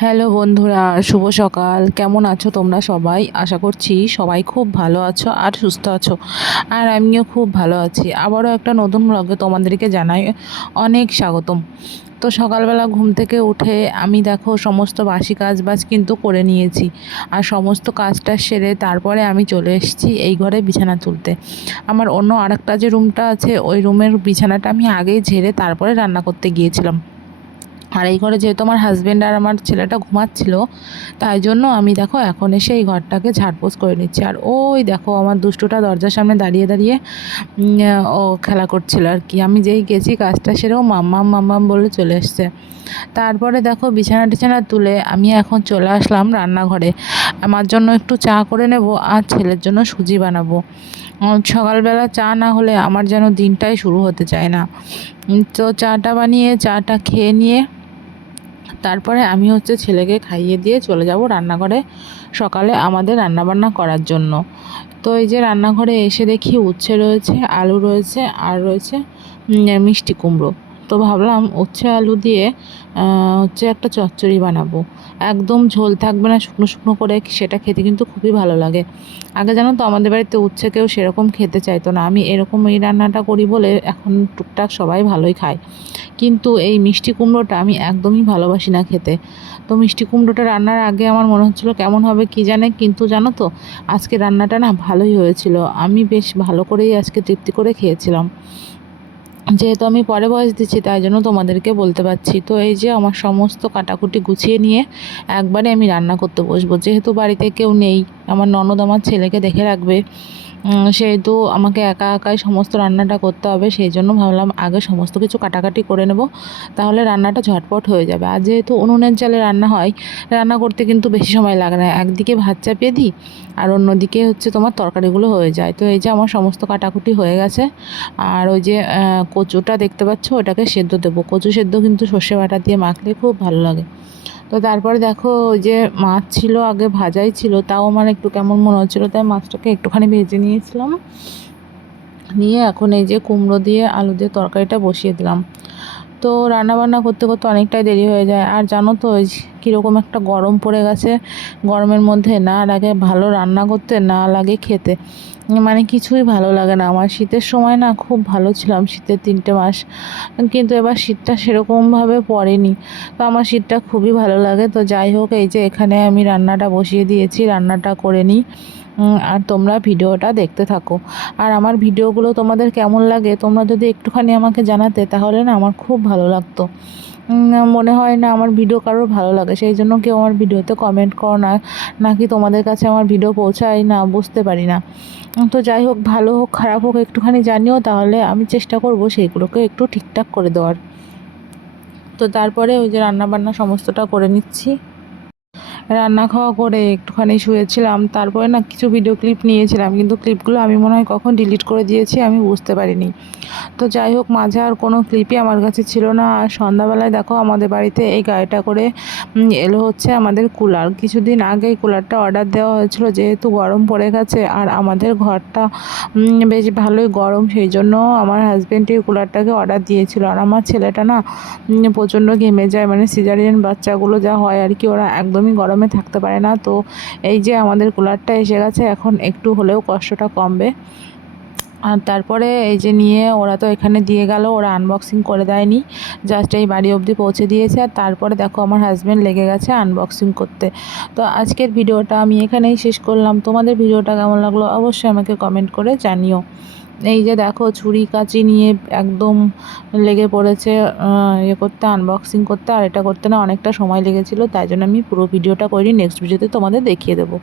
Hello বন্ধুরা, শুভ সকাল। কেমন আছো তোমরা সবাই? আশা করছি সবাই খুব ভালো আছো আর সুস্থ আছো। আর আমিও খুব ভালো আছি। আবারও একটা নতুন ব্লগে তোমাদেরকে জানাই অনেক স্বাগতম। তো সকালবেলা ঘুম থেকে উঠে আমি দেখো সমস্ত বাসি কাজবাজ কিন্তু করে নিয়েছি। আর সমস্ত কাজটা সেরে তারপরে আমি চলে এসেছি এই ঘরে বিছানা তুলতে। আমার অন্য আরেকটা যে রুমটা আছে ওই রুমের বিছানাটা আমি আগেই ঝেড়ে তারপরে রান্না করতে গিয়েছিলাম। আর এই ঘরে যেহেতু আমার হাজব্যান্ড আর আমার ছেলেটা ঘুমাচ্ছিল, তাই জন্য আমি দেখো এখন এসে এই ঘরটাকে ঝাড়পোছ করে নিচ্ছি। আর ওই দেখো আমার দুষ্টুটা দরজার সামনে দাঁড়িয়ে দাঁড়িয়ে ও খেলা করছিল আর কি। আমি যেই গেছি কাজটা সেরেও মাম্মাম মাম্মাম বলে চলে এসছে। তারপরে দেখো বিছানা টিছানা তুলে আমি এখন চলে আসলাম রান্নাঘরে। আমার জন্য একটু চা করে নেব আর ছেলের জন্য সুজি বানাবো। সকালবেলা চা না হলে আমার যেন দিনটাই শুরু হতে চায় না। তো চাটা বানিয়ে চাটা খেয়ে নিয়ে তারপরে আমি ছেলেকে খাইয়ে দিয়ে চলে যাব রান্নাঘরে সকালে আমাদের রান্নাবান্না করার জন্য। তো এই যে রান্নাঘরে এসে দেখি উচ্ছে রয়েছে, আলু রয়েছে আর রয়েছে মিষ্টি কুমড়ো। তো ভাবলাম উচ্ছে আলু দিয়ে একটা চচ্চড়ি বানাবো। একদম ঝোল থাকবে না, শুকনো শুকনো করে, সেটা খেতে কিন্তু খুবই ভালো লাগে। আগে জানো তো আমাদের বাড়িতে উচ্ছে কেউ সেরকম খেতে চাইতো না, আমি এরকম এই রান্নাটা করি বলে এখন টুকটাক সবাই ভালোই খায়। কিন্তু এই মিষ্টি কুমড়োটা আমি একদমই ভালোবাসি না খেতে। তো মিষ্টি কুমড়োটা রান্নার আগে আমার মনে হচ্ছিলো কেমন হবে কী জানে, কিন্তু জানো তো আজকে রান্নাটা না ভালোই হয়েছিল। আমি বেশ ভালো করেই আজকে তৃপ্তি করে খেয়েছিলাম। যেহেতু আমি পরে বয়স দিচ্ছি তাই জন্য তোমাদেরকে বলতে পারছি। তো এই যে আমার সমস্ত কাটাকুটি গুছিয়ে নিয়ে একবারে আমি রান্না করতে বসবো। যেহেতু বাড়িতে কেউ নেই, আমার ননদ আমার ছেলেকে দেখে রাখবে, সেহেতু আমাকে একা একাই সমস্ত রান্নাটা করতে হবে। সেই জন্য ভাবলাম আগে সমস্ত কিছু কাটাকাটি করে নেব, তাহলে রান্নাটা ঝটপট হয়ে যাবে। আর যেহেতু উনুনের জালে রান্না হয়, রান্না করতে কিন্তু বেশি সময় লাগে না। একদিকে ভাত চাপিয়ে দিই আর অন্যদিকে তোমার তরকারিগুলো হয়ে যায়। তো এই যে আমার সমস্ত কাটাকুটি হয়ে গেছে। আর ওই যে কচুটা দেখতে পাচ্ছ, ওটাকে সেদ্ধ দেবো। কচু সেদ্ধ কিন্তু সর্ষে বাটা দিয়ে মাখলে খুব ভালো লাগে। তো তারপরে দেখো ওই যে মাছ ছিল, আগে ভাজাই ছিল, তাও আমার একটু কেমন মনে হচ্ছিলো, তাই মাছটাকে একটুখানি ভেজে নিয়েছিলাম। নিয়ে এখন এই যে কুমড়ো দিয়ে আলু দিয়ে তরকারিটা বসিয়ে দিলাম। তো রান্নাবান্না করতে করতে অনেকটাই দেরি হয়ে যায়। আর জানো তো ওই কীরকম একটা গরম পড়ে গেছে, গরমের মধ্যে না লাগে ভালো রান্না করতে, না লাগে খেতে, মানে কিছুই ভালো লাগে না আমার। শীতের সময় না খুব ভালো ছিলাম, শীতের 3টে মাস, কিন্তু এবার শীতটা সেরকমভাবে পড়েনি। তো আমার শীতটা খুবই ভালো লাগে। তো যাই হোক, এই যে এখানে আমি রান্নাটা বসিয়ে দিয়েছি, রান্নাটা করে নিই। আর তোমরা ভিডিওটা দেখতে থাকো। আর আমার ভিডিওগুলো তোমাদের কেমন লাগে তোমরা যদি একটুখানি আমাকে জানাতে, তাহলে না আমার খুব ভালো লাগতো। মনে হয় না আমার ভিডিও কারোর ভালো লাগে, সেই জন্য কেউ আমার ভিডিওতে কমেন্ট করো না, নাকি তোমাদের কাছে আমার ভিডিও পৌঁছায় না বুঝতে পারি না। তো যাই হোক, ভালো হোক খারাপ হোক একটুখানি জানিও, তাহলে আমি চেষ্টা করব সেইগুলোকে একটু ঠিকঠাক করে দেওয়ার। তো তারপরে ওই যে রান্নাবান্না সমস্তটা করে নিচ্ছি। রান্না খাওয়া করে একটুখানি শুয়েছিলাম, তারপরে না কিছু ভিডিও ক্লিপ নিয়েছিলাম, কিন্তু ক্লিপগুলো আমি মনে হয় কখন ডিলিট করে দিয়েছি আমি বুঝতে পারিনি। তো যাই হোক, মাঝে আর কোনো ক্লিপই আমার কাছে ছিল না। আর সন্ধ্যাবেলায় দেখো আমাদের বাড়িতে এই গাড়িটা করে এলো আমাদের কুলার। কিছুদিন আগেই কুলারটা অর্ডার দেওয়া হয়েছিল, যেহেতু গরম পড়ে গেছে আর আমাদের ঘরটা বেশ ভালোই গরম, সেই জন্য আমার হাজব্যান্ড এই কুলারটাকে অর্ডার দিয়েছিল। আর আমার ছেলেটা না প্রচণ্ড ঘেমে যায়, মানে সিজারিয়ান বাচ্চাগুলো যা হয় আর কি, ওরা একদমই গরমে থাকতে পারে না। তো এই যে আমাদের কুলারটা এসে গেছে, এখন একটু হলেও কষ্টটা কমবে। আর তারপরে এই যে নিয়ে ওরা তো এখানে দিয়ে গেল, ওরা আনবক্সিং করে দেয়নি, জাস্ট এই বাড়ি অবধি পৌঁছে দিয়েছে। আর তারপরে দেখো আমার হাজব্যান্ড লেগে গেছে আনবক্সিং করতে। তো আজকের ভিডিওটা আমি এখানেই শেষ করলাম। তোমাদের ভিডিওটা কেমন লাগলো অবশ্যই আমাকে কমেন্ট করে জানিও। এই যে দেখো ছুরি কাঁচি নিয়ে একদম লেগে পড়েছে করতে, আনবক্সিং করতে। আর এটা করতে না অনেকটা সময় লেগেছিলো, তাই জন্য আমি পুরো ভিডিওটা করিনি, নেক্সট ভিডিওতে তোমাদের দেখিয়ে দেবো।